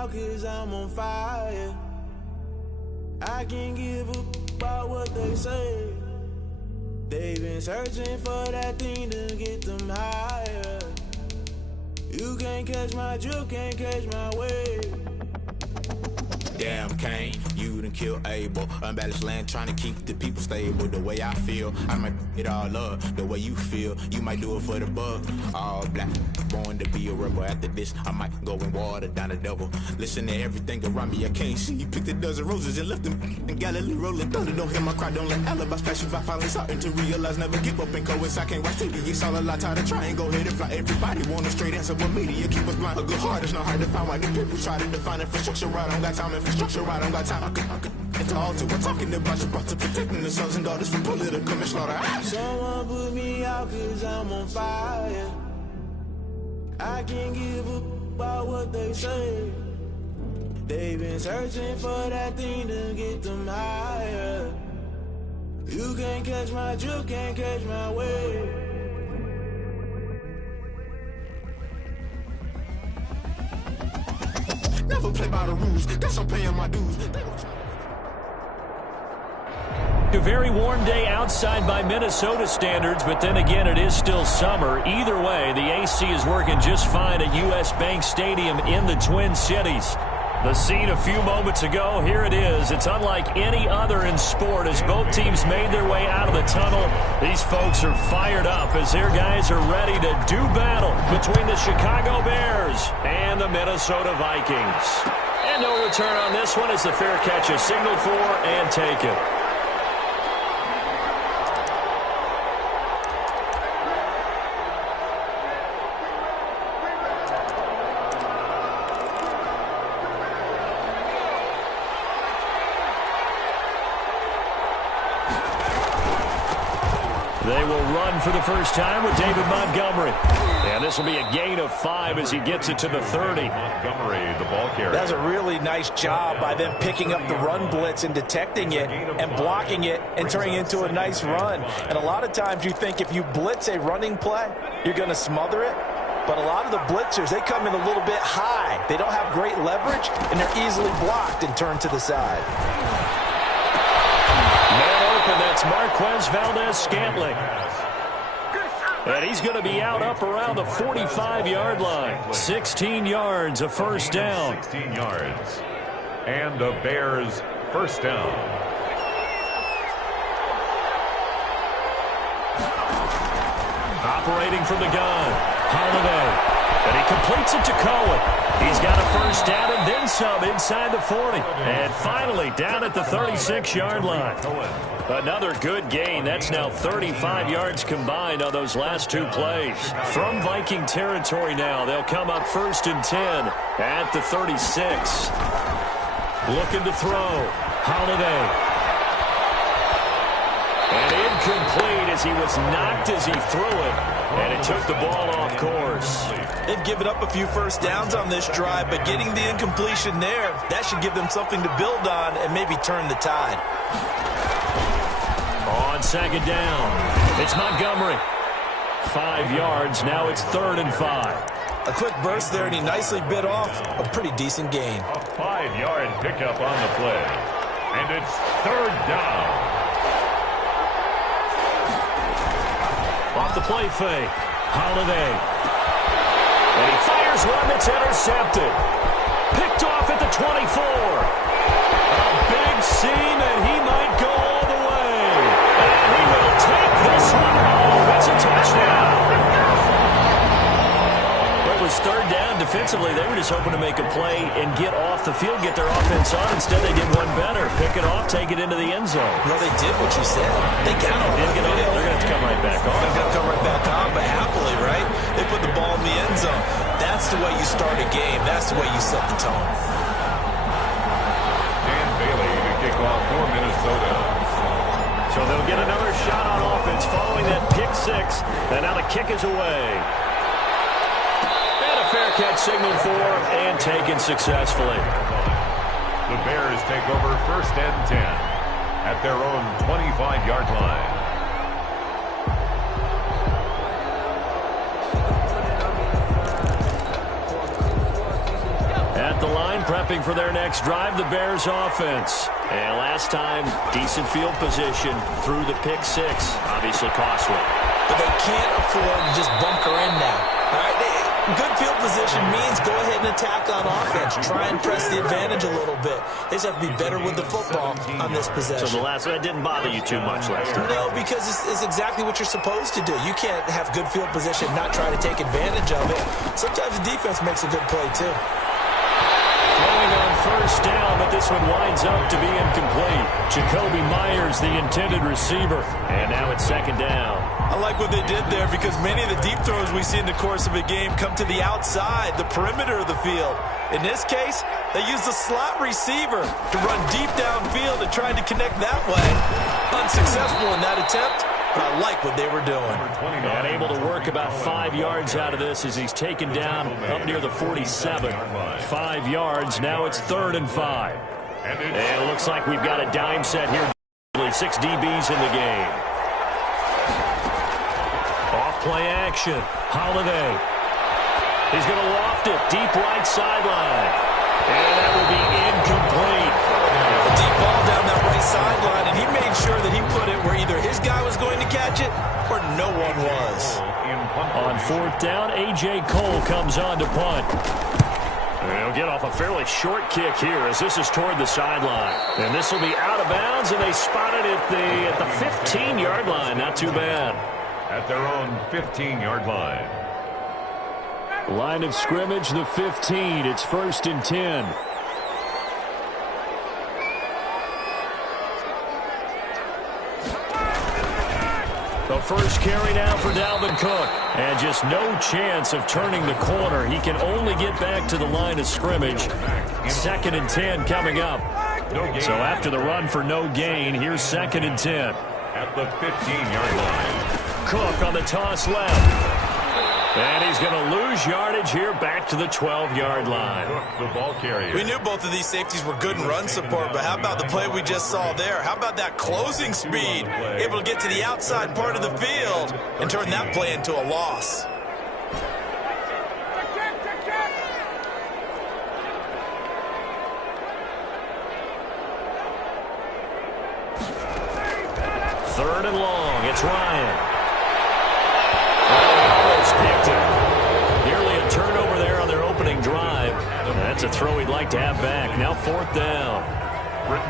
out 'cause I'm on fire. I can't give a about what they say. They've been searching for that thing to get them higher. You can't catch my drift, can't catch my wave. Damn, Kane, you done killed Abel. Unbalanced land, trying to keep the people stable. The way I feel, I might it all up. The way you feel, you might do it for the buck. All black, born to be a rebel. After this, I might go and water down the devil. Listen to everything around me, I can't see. Picked a dozen roses and left them in Galilee rolling thunder. Don't hear my cry, don't let alibis flash. If I finally starting to realize, never give up and coincide. I can't watch TV, it's all a lot. Tired of trying, go ahead and fly. Everybody want a straight answer, but media keep us blind. A good heart is not hard to find. Why the people try to define infrastructure right? I don't got time, infrastructure right, I don't got time. I could it's all to we're talking about you, about to protecting the sons and daughters from political manslaughter. Someone put me out 'cause I'm on fire. I can't give a about what they say. They've been searching for that thing to get them higher. You can't catch my drift, can't catch my wave. Never play by the rules, guess I'm paying my dues. A very warm day outside by Minnesota standards, but then again, it is still summer. Either way, the AC is working just fine at U.S. Bank Stadium in the Twin Cities. The scene a few moments ago, here it is. It's unlike any other in sport as both teams made their way out of the tunnel. These folks are fired up as their guys are ready to do battle between the Chicago Bears and the Minnesota Vikings. And no return on this one as the fair catch is signaled for and taken. They will run for the first time with David Montgomery. And this will be a gain of 5 as he gets it to the 30. Montgomery, the ball carrier. That's a really nice job by them picking up the run blitz and detecting it and blocking it and turning it into a nice run. And a lot of times you think if you blitz a running play, you're going to smother it. But a lot of the blitzers, they come in a little bit high. They don't have great leverage, and they're easily blocked and turned to the side. That's Marquez Valdez-Scantling. And he's going to be out up around the 45-yard line. 16 yards, a first down. 16 yards. And the Bears first down. Operating from the gun, Holiday. And he completes it to Cohen. He's got a first down and then some inside the 40. And finally down at the 36-yard line. Another good gain. That's now 35 yards combined on those last two plays. From Viking territory now, they'll come up 1st and 10 at the 36. Looking to throw. Holiday. And incomplete as he was knocked as he threw it. And it took the ball off course. They've given up a few first downs on this drive, but getting the incompletion there, that should give them something to build on and maybe turn the tide. On second down, it's Montgomery. 5 yards, now it's 3rd and 5. A quick burst there, and he nicely bit off a pretty decent gain. A 5-yard pickup on the play. And it's 3rd down. Off the play fake, Holiday. And he fires one that's intercepted. Picked off at the 24. A big seam, and he might go all the way. And he will take this one home. It's a touchdown. It was 3rd down. Defensively, they were just hoping to make a play and get off the field, get their offense on. Instead, they did one better. Pick it off, take it into the end zone. Well, they did what you said. They got on. They're going to have to come right back on. They're going to come right back on, but happily, right? They put the ball in the end zone. That's the way you start a game. That's the way you set the tone. Dan Bailey to kick off for Minnesota. So they'll get another shot on offense following that pick 6. And now the kick is away. And a fair catch signaled for and taken successfully. The Bears take over 1st and 10 at their own 25-yard line. At at the line, prepping for their next drive, the Bears offense. And last time, decent field position through the pick six. Obviously costly. But they can't afford to just bunker in now. All right, good field position means go ahead and attack on offense. Try and press the advantage a little bit. They just have to be better with the football on this possession. So that didn't bother you too much last time? No, because it's exactly what you're supposed to do. You can't have good field position and not try to take advantage of it. Sometimes the defense makes a good play, too. Throwing on first down, but this one winds up to be incomplete. Jacoby Myers, the intended receiver. And now it's second down. I like what they did there because many of the deep throws we see in the course of a game come to the outside, the perimeter of the field. In this case, they used the slot receiver to run deep downfield and tried to connect that way. Unsuccessful in that attempt, but I like what they were doing. And able to work about 5 yards out of this as he's taken down up near the 47. 5 yards. Now it's 3rd and 5. And it looks like we've got a dime set here. 6 DBs in the game. Off-play action. Holiday. He's going to loft it. Deep right sideline. And that will be incomplete. A deep ball down that right sideline, and he made sure that he put it where either his guy was going to catch it or no one was. On 4th down, A.J. Cole comes on to punt. And he'll get off a fairly short kick here as this is toward the sideline. And this will be out of bounds, and they spot it at the 15-yard line. Not too bad. At their own 15-yard line. Line of scrimmage, the 15. It's 1st and 10. The first carry now for Dalvin Cook. And just no chance of turning the corner. He can only get back to the line of scrimmage. 2nd and 10 coming up. So after the run for no gain, here's 2nd and 10. At the 15-yard line. Cook on the toss left. And he's going to lose yardage here back to the 12-yard line. The ball carrier. We knew both of these safeties were good in run support, but how about the play we just saw there? How about that closing speed? Able to get to the outside part of the field and turn that play into a loss. Third and long. It's Ryan. Almost picked it. Nearly a turnover there on their opening drive. That's a throw he'd like to have back. Now 4th down.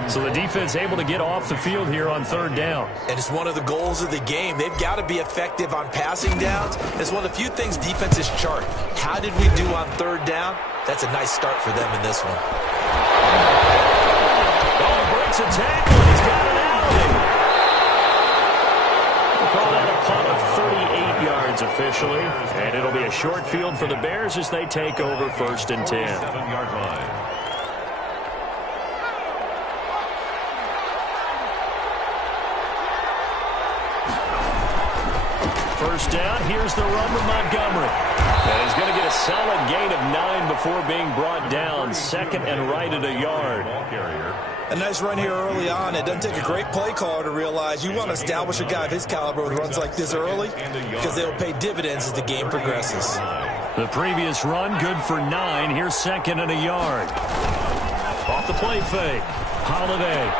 So the defense able to get off the field here on 3rd down. And it's one of the goals of the game. They've got to be effective on passing downs. It's one of the few things defenses chart. How did we do on 3rd down? That's a nice start for them in this one. Oh, breaks a tackle. He's got it out of him. Call that a punt of 38 yards officially. And it'll be a short field for the Bears as they take over 1st and 10. 7-yard line. First down, here's the run with Montgomery. And he's going to get a solid gain of 9 before being brought down. 2nd and right at a yard. A nice run here early on. It doesn't take a great play caller to realize you want to establish a guy of his caliber with runs like this early because they will pay dividends as the game progresses. The previous run, good for 9. Here's 2nd and a yard. Off the play fake. Holiday.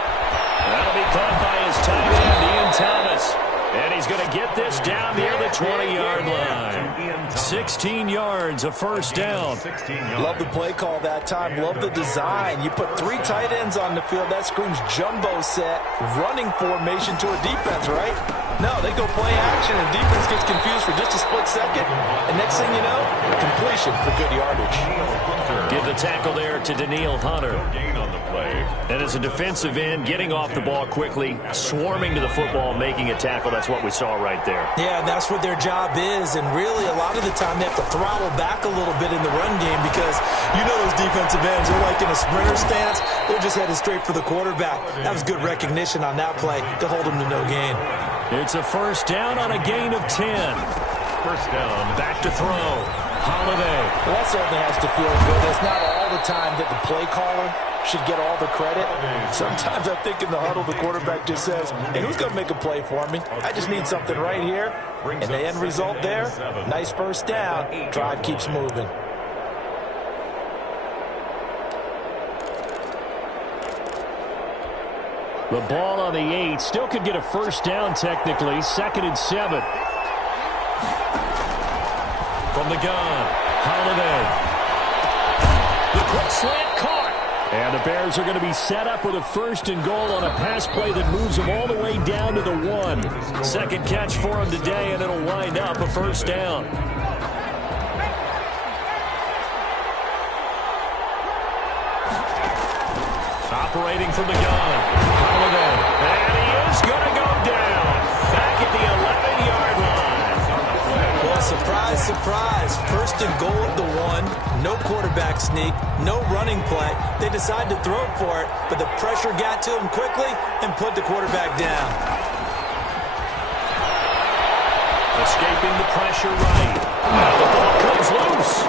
That'll be caught by his tight end, Ian Thomas. And he's going to get this down near the 20-yard line. 16 yards, a first down. Love the play call that time. Love the design. You put 3 tight ends on the field. That screams jumbo set, running formation to a defense, right? No, they go play action, and defense gets confused for just a split second. And next thing you know, completion for good yardage. Give the tackle there to Daniil Hunter. And as a defensive end, getting off the ball quickly, swarming to the football, making a tackle. That's what we saw right there. Yeah, that's what their job is. And really, a lot of the time, they have to throttle back a little bit in the run game because you know those defensive ends are like in a sprinter stance. They're just headed straight for the quarterback. That was good recognition on that play to hold them to no gain. It's a first down on a gain of 10. First down. Back to throw. Holiday. Well, that certainly has to feel good. It's not all the time that the play caller should get all the credit. Sometimes I think in the huddle, the quarterback just says, hey, who's going to make a play for me? I just need something right here. And the end result there, nice first down. Drive keeps moving. The ball on the 8. Still could get a first down technically. 2nd and 7. From the gun, Holiday. The quick slant caught. And the Bears are going to be set up with a 1st and goal on a pass play that moves them all the way down to the 1. 2nd catch for him today, and it'll wind up a 1st down. Operating from the gun, Holiday. And he is going to go down. Back at the 11-yard line. Well, surprise, surprise. 1st and goal at the 1. No quarterback sneak. No running play. They decide to throw for it, but the pressure got to him quickly and put the quarterback down. Escaping the pressure right. The ball comes loose.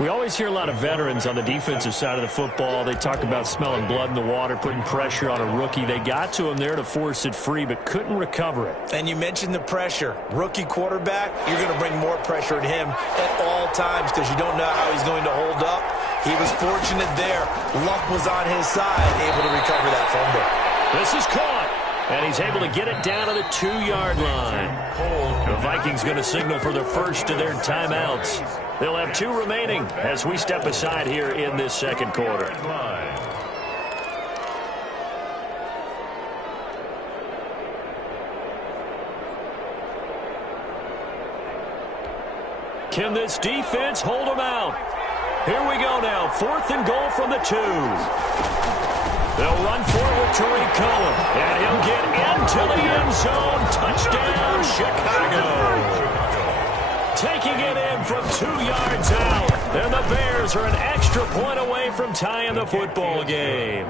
We always hear a lot of veterans on the defensive side of the football. They talk about smelling blood in the water, putting pressure on a rookie. They got to him there to force it free, but couldn't recover it. And you mentioned the pressure. Rookie quarterback, you're going to bring more pressure at him at all times because you don't know how he's going to hold up. He was fortunate there. Luck was on his side, able to recover that fumble. This is caught, and he's able to get it down to the 2-yard line. The Vikings going to signal for the first of their timeouts. They'll have 2 remaining as we step aside here in this 2nd quarter. Can this defense hold them out? Here we go now. 4th and goal from the 2. They'll run forward to Cohen, and he'll get into the end zone. Touchdown, Chicago. Taking it in from 2 yards out. And the Bears are an extra point away from tying the football game.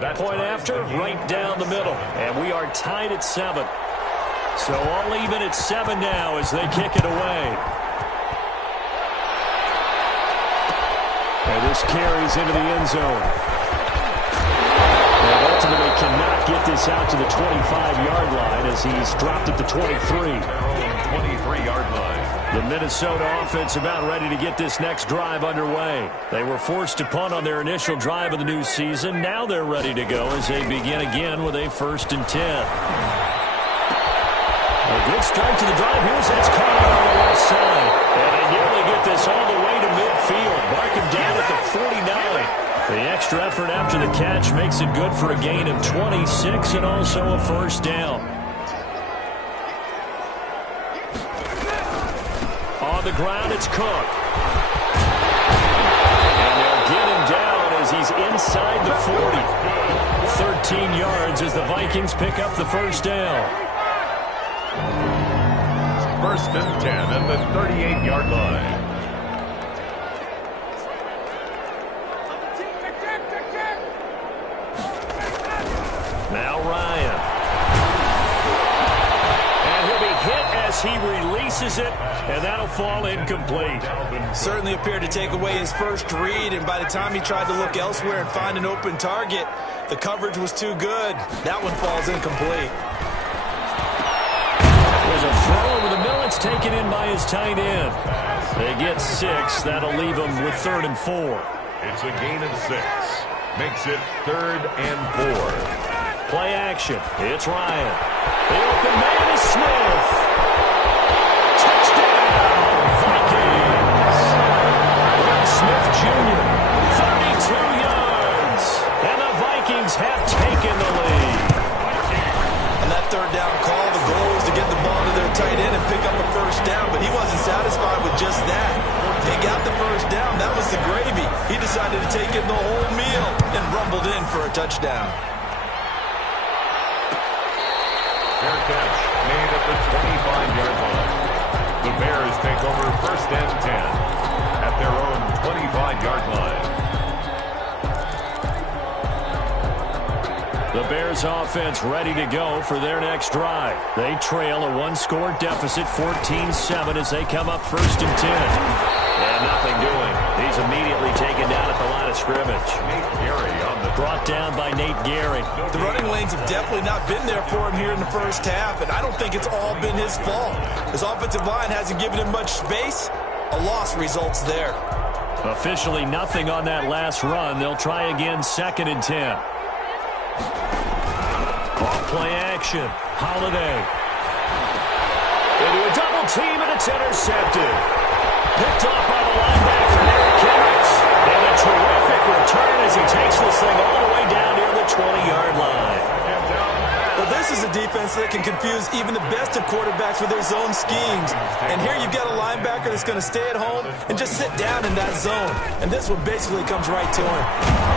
That point after, right down the middle. And we are tied at 7. So all even at 7 now as they kick it away. And this carries into the end zone. And ultimately cannot get this out to the 25-yard line as he's dropped at the 23. 23-yard line. The Minnesota offense about ready to get this next drive underway. They were forced to punt on their initial drive of the new season. Now they're ready to go as they begin again with a 1st and 10. A good start to the drive. Here's that's caught on the left side. And they nearly get this all the way to midfield. Mark him down at the 49. The extra effort after the catch makes it good for a gain of 26 and also a 1st down. On the ground, it's Cook. And they'll get him down as he's inside the 40. 13 yards as the Vikings pick up the 1st down. 1st and 10 at the 38-yard line. Now Ryan. And he'll be hit as he releases it, and that'll fall incomplete. Certainly appeared to take away his first read, and by the time he tried to look elsewhere and find an open target, the coverage was too good. That one falls incomplete. There's a throw over the middle. It's taken in by his tight end. They get 6. That'll leave them with 3rd and 4. It's a gain of 6. Makes it 3rd and 4. Play action. It's Ryan. The open man is Smith. Touchdown, Vikings. Will Smith Jr., 32 yards. And the Vikings have taken the lead. And that 3rd down call, the goal was to get the ball to their tight end and pick up a 1st down, but he wasn't satisfied with just that. They got the 1st down. That was the gravy. He decided to take in the whole meal and rumbled in for a touchdown. Fair catch made at the 25-yard line. The Bears take over 1st and 10 at their own 25-yard line. The Bears offense ready to go for their next drive. They trail a 1-score deficit, 14-7 as they come up 1st and 10. And nothing doing. He's immediately taken down at the line of scrimmage. Nate Gary on the brought down by Nate Gary. The running lanes have definitely not been there for him here in the first half, and I don't think it's all been his fault. His offensive line hasn't given him much space. A loss results there. Officially nothing on that last run. They'll try again, 2nd and 10. Off play action. Holiday. Into a double team, and it's intercepted. Picked off by the linebacker, Derrick Henry. And a terrific return as he takes this thing all the way down near the 20-yard line. Well, this is a defense that can confuse even the best of quarterbacks with their zone schemes. And here you've got a linebacker that's going to stay at home and just sit down in that zone. And this one basically comes right to him.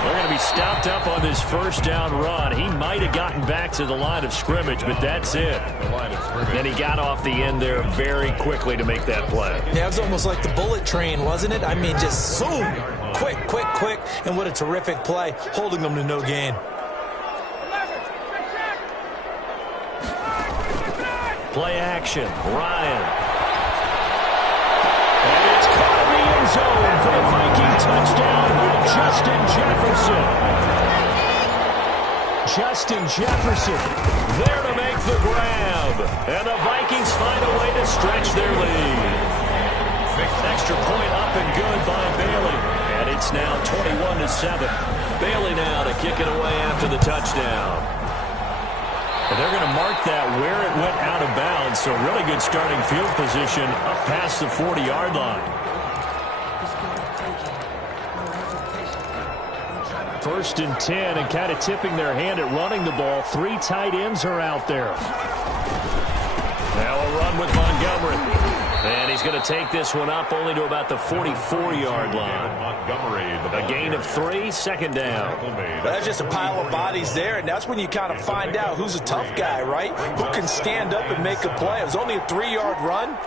They're going to be stopped up on this first down run. He might have gotten back to the line of scrimmage, but that's it. Then he got off the end there very quickly to make that play. Yeah, it was almost like the bullet train, wasn't it? I mean, just zoom. Quick, quick, quick. And what a terrific play, holding them to no gain. Play action, Ryan. And it's caught in the end zone for the Viking touchdown by Justin Jefferson. Justin Jefferson there to make the grab. And the Vikings find a way to stretch their lead. Extra point up and good by Bailey. And it's now 21-7. Bailey now to kick it away after the touchdown. And they're going to mark that where it went out of bounds, so really good starting field position up past the 40-yard line. 1st and 10, and kind of tipping their hand at running the ball. 3 tight ends are out there. Now a run with Montgomery. And he's going to take this one up only to about the 44-yard line. A gain of 3, 2nd down. That's just a pile of bodies there, and that's when you kind of find out who's a tough guy, right? Who can stand up and make a play. It was only a 3-yard run,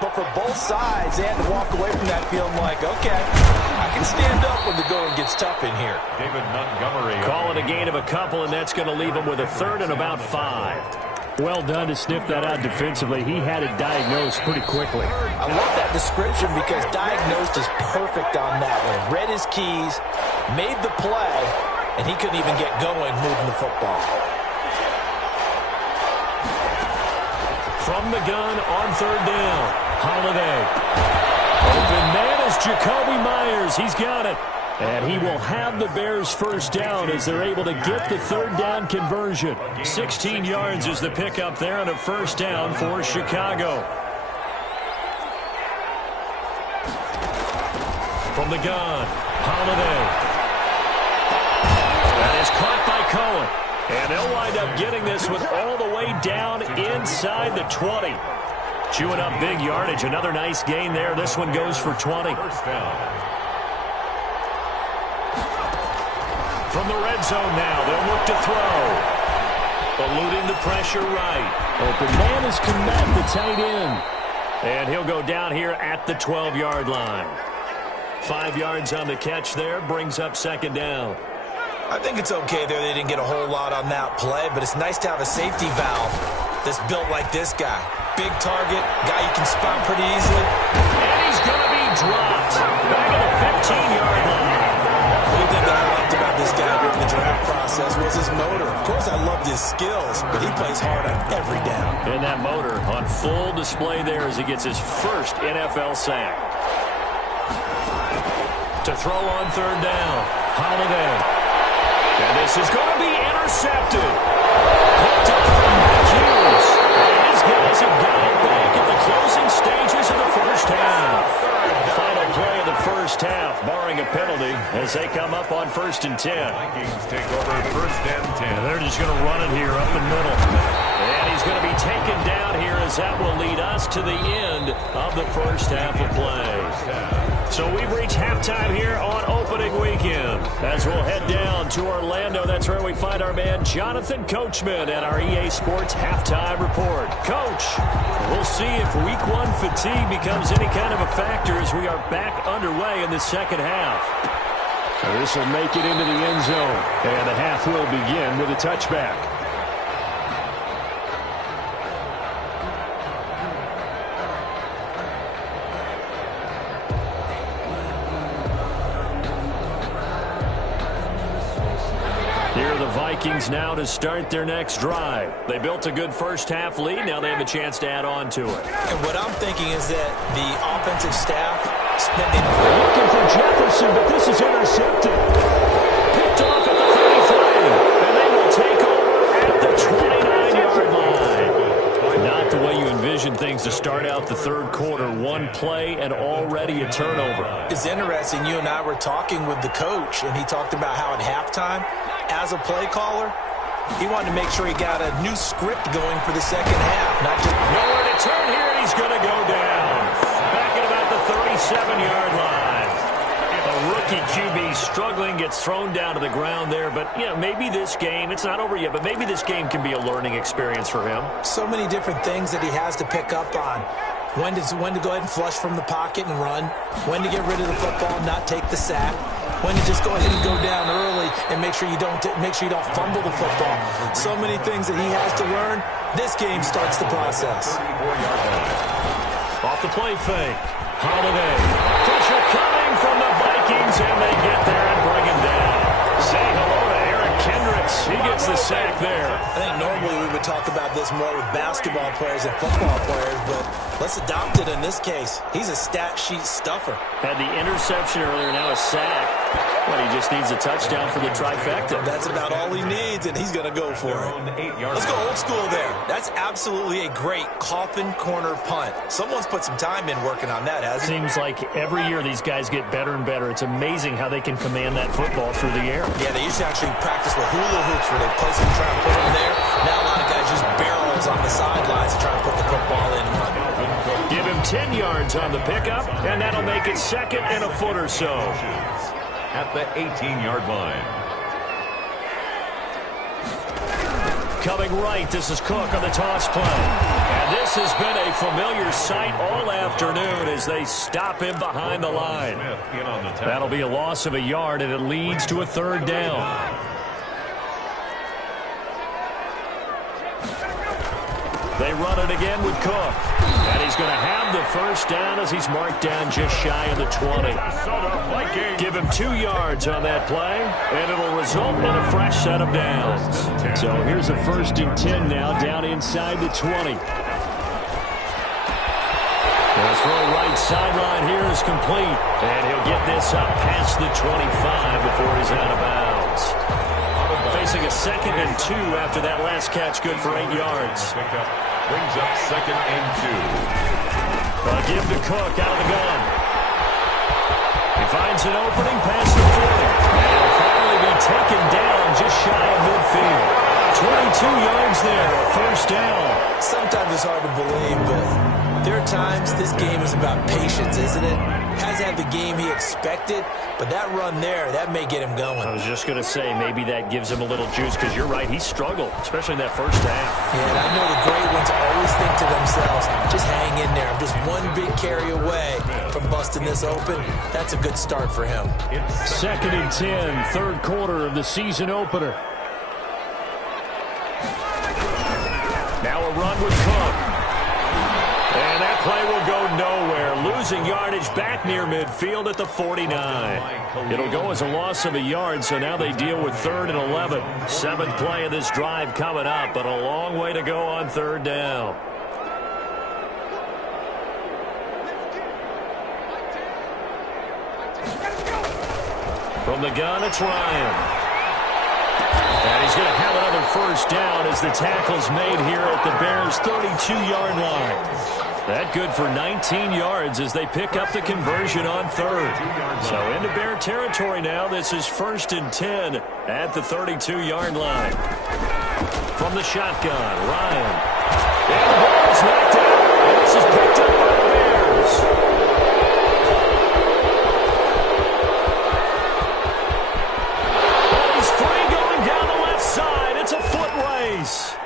but for both sides, they had to walk away from that feeling like, okay, I can stand up when the going gets tough in here. David Montgomery. Call it a gain of a couple, and that's going to leave him with a 3rd and about 5. Well done to sniff that out defensively. He had it diagnosed pretty quickly. I love that description because diagnosed is perfect on that one. Read his keys, made the play, and he couldn't even get going moving the football. From the gun on 3rd down, Holiday. Open man is Jacoby Myers. He's got it. And he will have the Bears' first down as they're able to get the 3rd down conversion. 16 yards is the pickup there on a 1st down for Chicago. From the gun, Holiday. That is caught by Cohen. And they'll wind up getting this one all the way down inside the 20. Chewing up big yardage. Another nice gain there. This one goes for 20. First down. From the red zone now, they'll look to throw. Eluding the pressure right. Open man is Komet, the tight end. And he'll go down here at the 12-yard line. 5 yards on the catch there, brings up 2nd down. I think it's okay there. They didn't get a whole lot on that play, but it's nice to have a safety valve that's built like this guy. Big target, guy you can spot pretty easily. And he's going to be dropped. Back at the 15-yard line. One thing that I liked about this guy during the draft process was his motor. Of course, I loved his skills, but he plays hard on every down. And that motor on full display there as he gets his first NFL sack. To throw on 3rd down, Holiday. And this is going to be intercepted. Picked up from Hughes. And his guys have got it back at the closing stages of the first half. Final play of the first half, barring a penalty, as they come up on 1st and 10. Vikings take over 1st and 10. And they're just going to run it here up the middle. And he's going to be taken down here as that will lead us to the end of the first half of play. So we've reached halftime here on opening weekend. As we'll head down to Orlando, that's where we find our man Jonathan Coachman at our EA Sports Halftime Report. Coach, we'll see if Week 1 fatigue becomes any kind of a factor as we are back underway in the second half. So this will make it into the end zone, and the half will begin with a touchback. Here are the Vikings now to start their next drive. They built a good first half lead. Now they have a chance to add on to it. And what I'm thinking is that the offensive staff Looking for Jefferson, but this is intercepted. Picked off at the 33, and they will take over at the 29-yard line. Not the way you envision things to start out the third quarter. One play and already a turnover. It's interesting. You and I were talking with the coach, and he talked about how at halftime, as a play caller, he wanted to make sure he got a new script going for the second half. Not just nowhere to turn here, and he's going to go down. Back at about the 37-yard line. A rookie QB struggling, gets thrown down to the ground there. But, you know, maybe this game, it's not over yet, but maybe this game can be a learning experience for him. So many different things that he has to pick up on. When to go ahead and flush from the pocket and run. When to get rid of the football and not take the sack. When to just go ahead and go down early and make sure you don't fumble the football. So many things that he has to learn. This game starts the process. Off the play fake. Holiday. Pressure coming from the Vikings, and they get there and bring him down. Say hello to Eric Kendricks. He gets the sack there. I think normally we would talk about this more with basketball players and football players, but let's adopt it in this case. He's a stat sheet stuffer. Had the interception earlier, now a sack. But he just needs a touchdown for the trifecta. That's about all he needs, and he's going to go for it. Let's go old school there. That's absolutely a great coffin corner punt. Someone's put some time in working on that, hasn't it? Seems like every year these guys get better and better. It's amazing how they can command that football through the air. Yeah, they used to actually practice with hula hoops where they place them and try to put them there. Now a lot of guys use barrels on the sidelines to try to put the football in. Give him 10 yards on the pickup, and that'll make it second and a foot or so. At the 18-yard line. Coming right, this is Cook on the toss play. And this has been a familiar sight all afternoon as they stop him behind the line. That'll be a loss of a yard, and it leads to a third down. They run it again with Cook. And he's going to have the first down as he's marked down just shy of the 20. Give him 2 yards on that play, and it'll result in a fresh set of downs. So here's a 1st and 10 now, down inside the 20. The throw right sideline here is complete, and he'll get this up past the 25 before he's out of bounds. Facing a 2nd and 2 after that last catch, good for 8 yards. Brings up 2nd and 2. I'll give to Cook out of the gun. He finds an opening past the 40. And he'll finally be taken down just shy of midfield. 22 yards there, a first down. Sometimes it's hard to believe, but there are times this game is about patience, isn't it? Hasn't had the game he expected, but that run there, that may get him going. I was just going to say, maybe that gives him a little juice, because you're right, he struggled, especially in that first half. Yeah, and I know the great ones always think to themselves, just hang in there. I'm just one big carry away from busting this open. That's a good start for him. 2nd and 10, third quarter of the season opener. Now a run with Cook. And that play will go nowhere. Losing yardage back near midfield at the 49. It'll go as a loss of a yard, so now they deal with 3rd and 11. 7th play of this drive coming up, but a long way to go on 3rd down. From the gun, it's Ryan. And he's going to have another first down as the tackle's made here at the Bears' 32-yard line. That good for 19 yards as they pick up the conversion on 3rd. So into Bear territory now. This is 1st and 10 at the 32-yard line. From the shotgun, Ryan. And the ball is knocked out. And this is picked up by the Bears.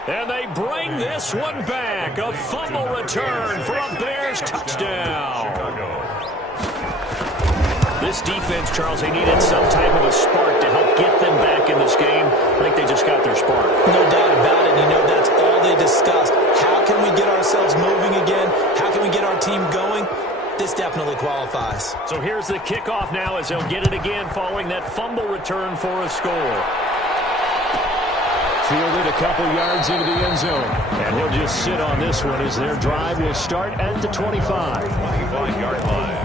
And they bring this one back. A fumble return for a Bears touchdown. This defense, Charles, they needed some type of a spark to help get them back in this game. I think they just got their spark. No doubt about it. You know, that's all they discussed. How can we get ourselves moving again? How can we get our team going? This definitely qualifies. So here's the kickoff now as they'll get it again following that fumble return for a score. Fielded a couple yards into the end zone. And he'll just sit on this one as their drive will start at the 25. 25-yard line.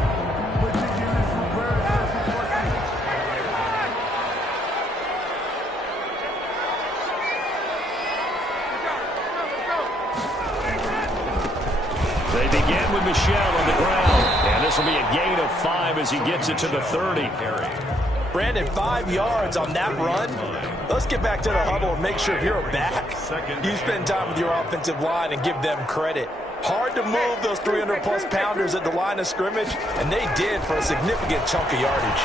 Michel on the ground. And this will be a gain of 5 as he gets it to the 30. Brandon, 5 yards on that run. Let's get back to the huddle and make sure if you're a back, you spend time with your offensive line and give them credit. Hard to move those 300-plus pounders at the line of scrimmage, and they did for a significant chunk of yardage.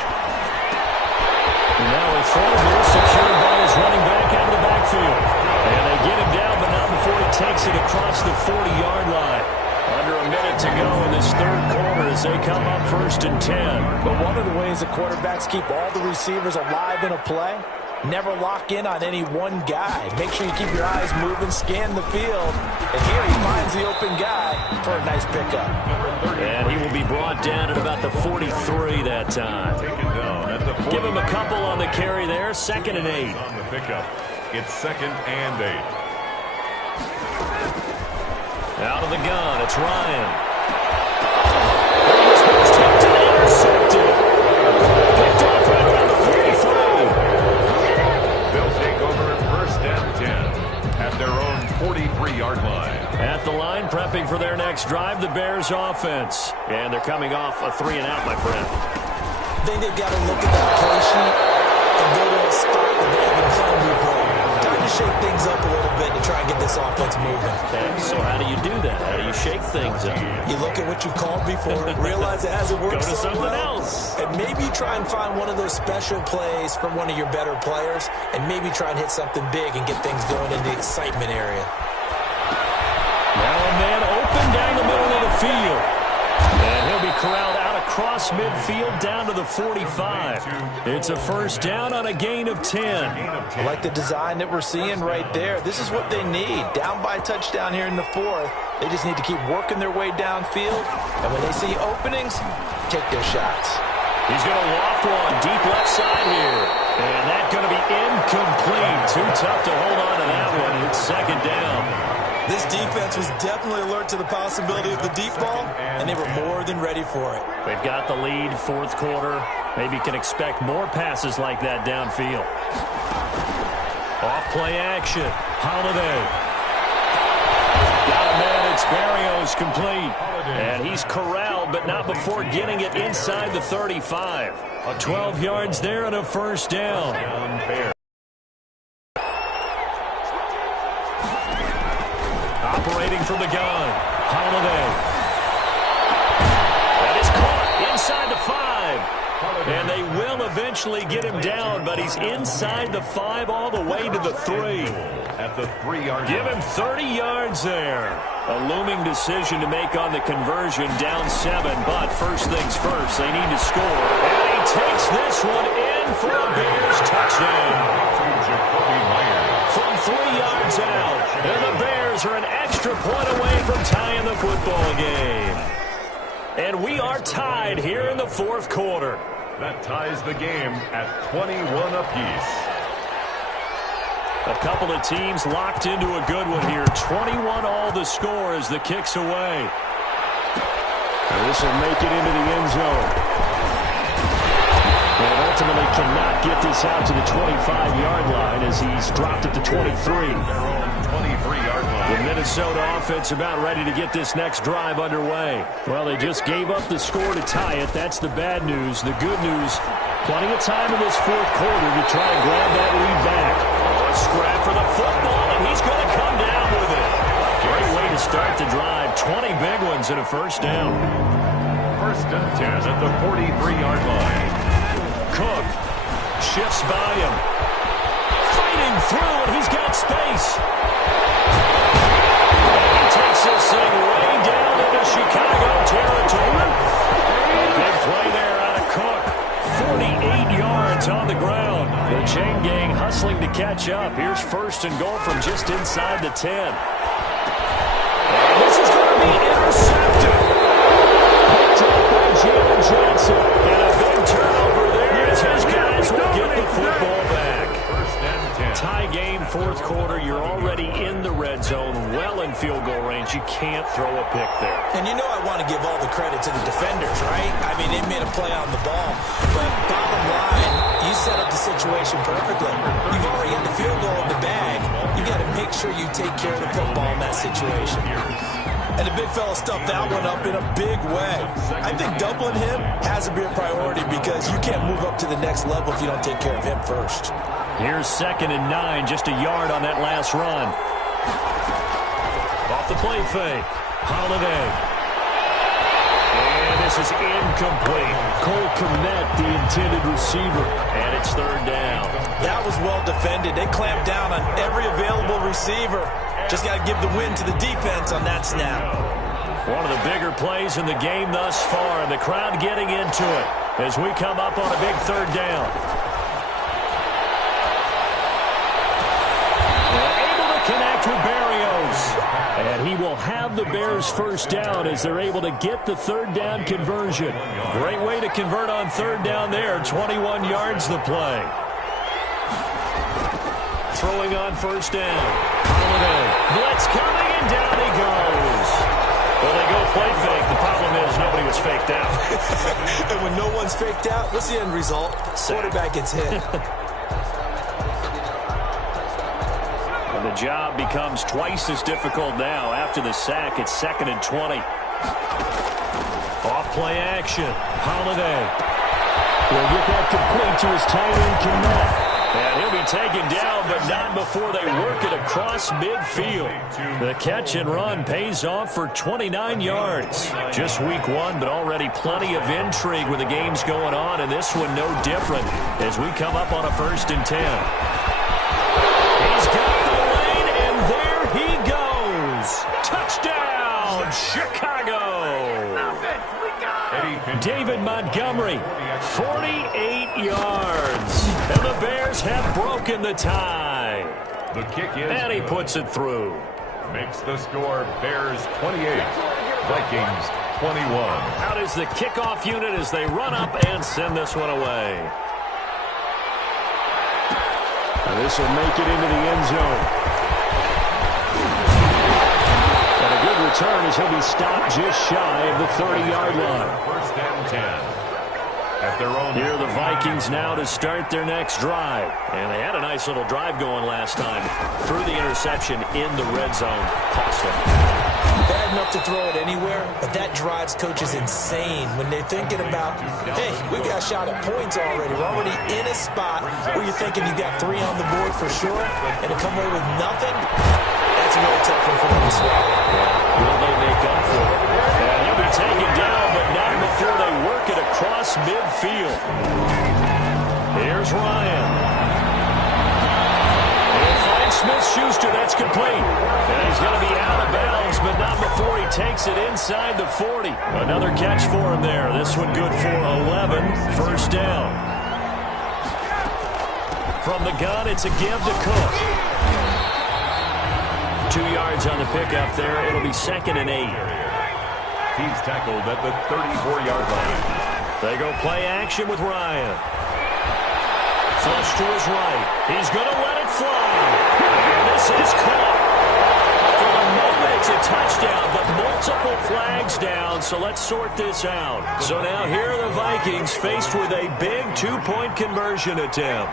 And now a throw here, secured by his running back out of the backfield. And they get him down, but not before he takes it across the 40-yard line. Under a minute to go in this third quarter as they come up 1st and 10. But one of the ways the quarterbacks keep all the receivers alive in a play, never lock in on any one guy. Make sure you keep your eyes moving, scan the field. And here he finds the open guy for a nice pickup. And he will be brought down at about the 43 that time. Give him a couple on the carry there. 2nd and 8. On the pickup, it's 2nd and 8. Out of the gun, it's Ryan. He's tipped and intercepted. Picked off right around the 43. They'll take over at 1st and 10 at their own 43-yard line. At the line, prepping for their next drive, the Bears offense. And they're coming off a 3-and-out, my friend. I think they've got to look at that play sheet and go to a spot that they have a fun replay. Time to shake things up a little bit to try and get this offense moving. Okay, so how do you do that? How do you shake things up? You look at what you called before, realize it hasn't worked Go to so something well, else. and maybe try and find one of those special plays from one of your better players, and maybe try and hit something big and get things going in the excitement area. Now a man open down the middle of the field. And he'll be corralled out across midfield down to the 45. It's a 1st down on a gain of 10. I like the design that we're seeing right there. This is what they need. Down by a touchdown here in the 4th. They just need to keep working their way downfield. And when they see openings, take their shots. He's going to loft one deep left side here. And that's going to be incomplete. Too tough to hold on to that one. It's 2nd down. This defense was definitely alert to the possibility of the deep ball, and they were more than ready for it. They've got the lead, 4th quarter. Maybe can expect more passes like that downfield. Off play action. Holiday. Got a man. It's Barrios complete. And he's corralled, but not before getting it inside the 35. 12 yards there and a 1st down. Operating from the gun. Holiday. That is caught inside the 5. And they will eventually get him down, but he's inside the 5 all the way to the 3. At the 3-yard line. Give him 30 yards there. A looming decision to make on the conversion, down 7. But first things first, they need to score. And he takes this one in for a Bears touchdown. From 3 yards out. And the Bears are an extra point away from tying the football game. And we are tied here in the 4th quarter. That ties the game at 21 apiece. A couple of teams locked into a good one here. 21 all the score as the kick's away. And this will make it into the end zone. And ultimately cannot get this out to the 25-yard line as he's dropped at the 23. 23-yard line. The Minnesota offense about ready to get this next drive underway. Well, they just gave up the score to tie it. That's the bad news. The good news, plenty of time in this 4th quarter to try and grab that lead back. A scrap for the football, and he's going to come down with it. Great way to start the drive. 20 big ones and a 1st down. 1st and 10 at the 43-yard line. Cook shifts by him. Fighting through, and he's got space. And he takes this thing way down into Chicago territory. Big play there out of Cook. 48 yards on the ground. The chain gang hustling to catch up. Here's 1st and goal from just inside the 10. And this is going to be intercepted. Picked up by Jalen Johnson. And a big turnover there as his guys will get the football back. 1st and 10. Tie game, 4th quarter. You're already in the red zone, well in field goal range. You can't throw a pick there. And you know I want to give all the credit to the defenders, right? I mean, they made a play on the ball. But bottom line, you set up the situation perfectly. You've already got the field goal in the bag. You got to make sure you take care of the football in that situation. And the big fella stuffed that one up in a big way. I think doubling him has to be a priority because you can't move up to the next level if you don't take care of him first. Here's 2nd and 9, just a yard on that last run. Off the play fake. Holiday. And this is incomplete. Cole Kmet, the intended receiver. And it's 3rd down. That was well defended. They clamped down on every available receiver. Just got to give the win to the defense on that snap. One of the bigger plays in the game thus far, and the crowd getting into it as we come up on a big 3rd down. Able to connect with Berrios. And he will have the Bears' 1st down as they're able to get the 3rd down conversion. Great way to convert on 3rd down there. 21 yards the play. Throwing on 1st down. Holiday. Blitz coming, and down he goes. Well, they go play fake. The problem is nobody was faked out. And when no one's faked out, what's the end result? Quarterback gets hit. And the job becomes twice as difficult now. After the sack, it's 2nd and 20. Off play action. Holiday. He'll get that complete to his tight end, Kmet. And he'll be taken down, but not before they work it across midfield. The catch and run pays off for 29 yards. Just week 1, but already plenty of intrigue with the games going on, and this one no different as we come up on a 1st and 10. He's got the lane, and there he goes. Touchdown, Chicago. David Montgomery, 48 yards. And the Bears have broken the tie. The kick is and he puts it through. Makes the score Bears 28, Vikings 21. Out is the kickoff unit as they run up and send this one away. And this will make it into the end zone. And a good return as he'll be stopped just shy of the 30-yard line. 1st and 10. At their own. Here are the Vikings now to start their next drive. And they had a nice little drive going last time. Threw the interception in the red zone. Cost them. Bad enough to throw it anywhere, but that drives coaches insane when they're thinking about, hey, we got a shot at points already. We're already in a spot where you're thinking you got 3 on the board for sure, and to come away with nothing, that's a really tough one for them to swallow. Will they make up for it? And he'll be taken down, but not before they work it across midfield. Here's Ryan. And finds Smith-Schuster. That's complete. And he's going to be out of bounds, but not before he takes it inside the 40. Another catch for him there. This one good for 11. 1st down. From the gun, it's a give to Cook. 2 yards on the pickup there. It'll be 2nd and 8. He's tackled at the 34-yard line. They go play action with Ryan. Flush to his right. He's going to let it fly. And this is caught. For the moment, it's a touchdown, but multiple flags down, so let's sort this out. So now here are the Vikings faced with a big 2-point conversion attempt.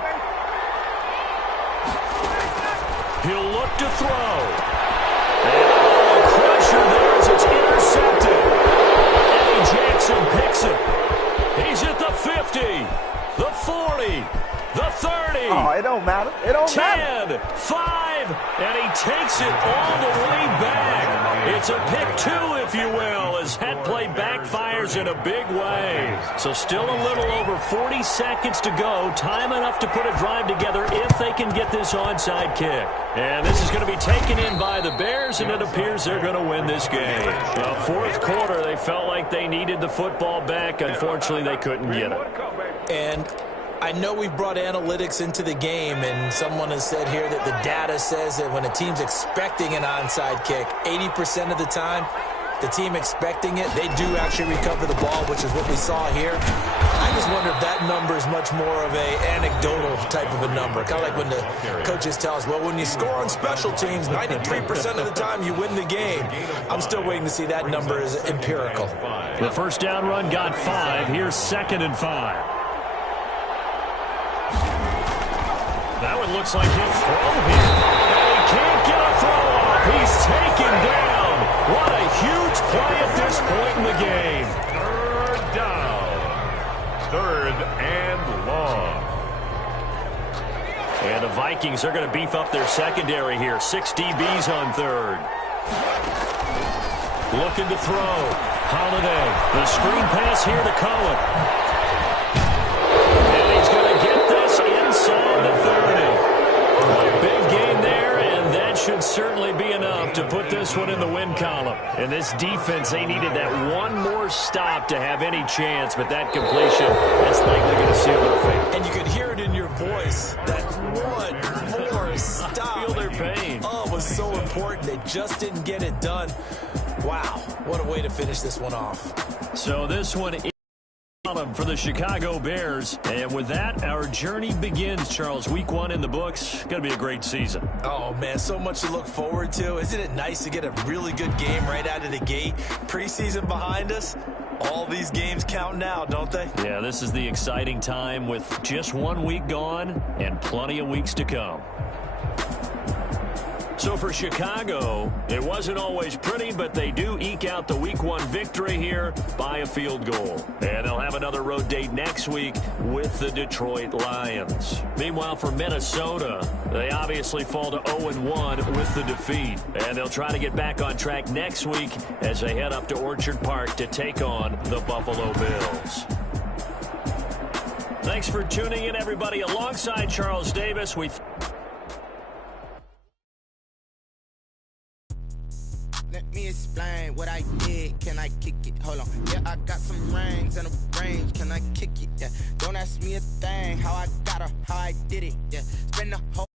He'll look to throw. And crusher there as it's intercepted. Eddie Jackson picks it. He's at the 50, the 40, the 30. Oh, it don't matter. It don't 10, 5, and he takes it all the way back. It's a pick 2, if you will, as that play backfires in a big way. So still a little over 40 seconds to go. Time enough to put a drive together if they can get this onside kick. And this is going to be taken in by the Bears, and it appears they're going to win this game. The 4th quarter, they felt like they needed the football back. Unfortunately, they couldn't get it. And I know we've brought analytics into the game, and someone has said here that the data says that when a team's expecting an onside kick, 80% of the time, the team expecting it, they do actually recover the ball, which is what we saw here. I just wonder if that number is much more of a anecdotal type of a number. Kind of like when the coaches tell us, well, when you score on special teams, 93% of the time you win the game. I'm still waiting to see that number is empirical. The 1st down run got 5. Here's 2nd and 5. That one looks like he'll throw here. And he can't get a throw off. He's taken down. What a huge play at this point in the game. Third down. Third and long. And the Vikings are going to beef up their secondary here. 6 DBs on third. Looking to throw. Holiday. The screen pass here to Cohen. And he's going to get this inside the 30. A big gain there, and that should certainly be enough to put this one in the win column. And this defense, they needed that one more stop to have any chance, but that completion, that's likely going to seal their fate. And you could hear it in your voice, that one more stop. Feel their pain. Oh, it was so important. They just didn't get it done. Wow, what a way to finish this one off. So this one is for the Chicago Bears. And with that, our journey begins, Charles. Week 1 in the books. Going to be a great season. Oh, man, so much to look forward to. Isn't it nice to get a really good game right out of the gate? Preseason behind us. All these games count now, don't they? Yeah, this is the exciting time with just 1 week gone and plenty of weeks to come. So for Chicago, it wasn't always pretty, but they do eke out the Week 1 victory here by a field goal. And they'll have another road date next week with the Detroit Lions. Meanwhile, for Minnesota, they obviously fall to 0-1 with the defeat. And they'll try to get back on track next week as they head up to Orchard Park to take on the Buffalo Bills. Thanks for tuning in, everybody. Alongside Charles Davis, Let me explain what I did. Can I kick it? Hold on. Yeah, I got some rings and a range. Can I kick it? Yeah. Don't ask me a thing. How I got her, how I did it. Yeah. Spend the whole